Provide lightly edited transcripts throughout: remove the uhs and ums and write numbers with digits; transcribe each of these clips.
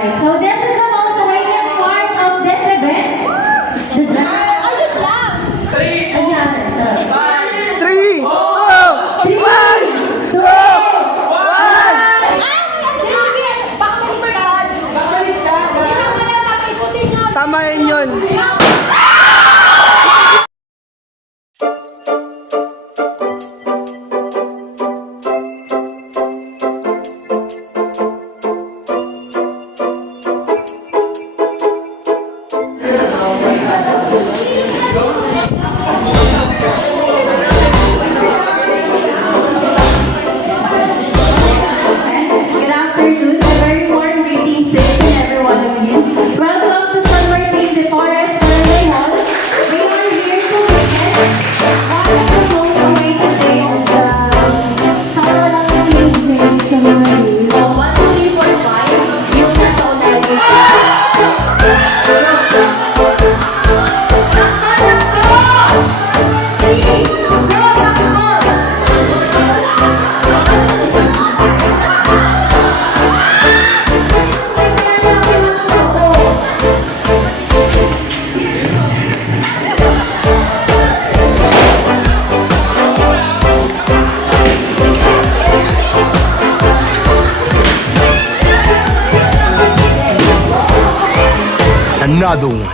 So this is the most awaited part of this event. The ayun lang. 3, 2, 3, 2, 1, 2, 1. Tama yun. Good afternoon. A very warm greetings to each and every one of you. Welcome to San Martin de Porres Birthday Hall. We are here to witness one of the most awaited days of the Summer Games ceremony. So 1, 2, 3, 4, 5, yung nasa unahin. Another one.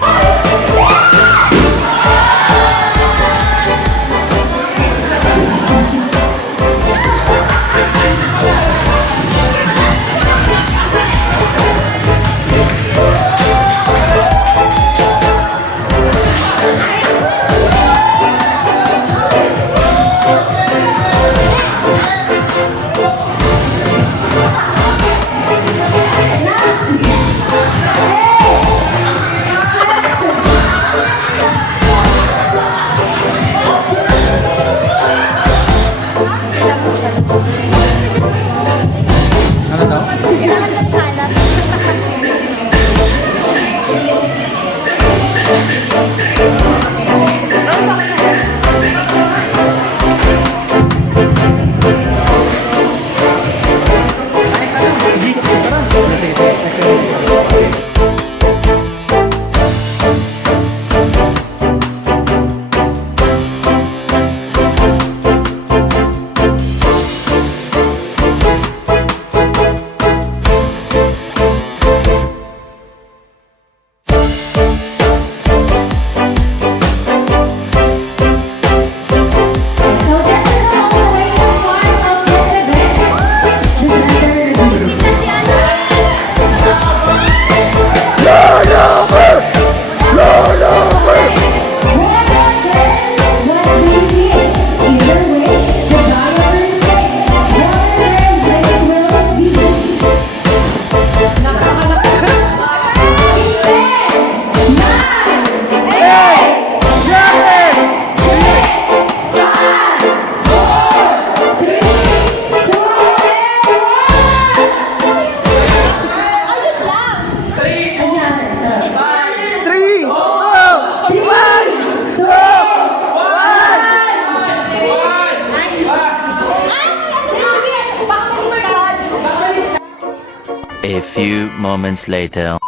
A few moments later.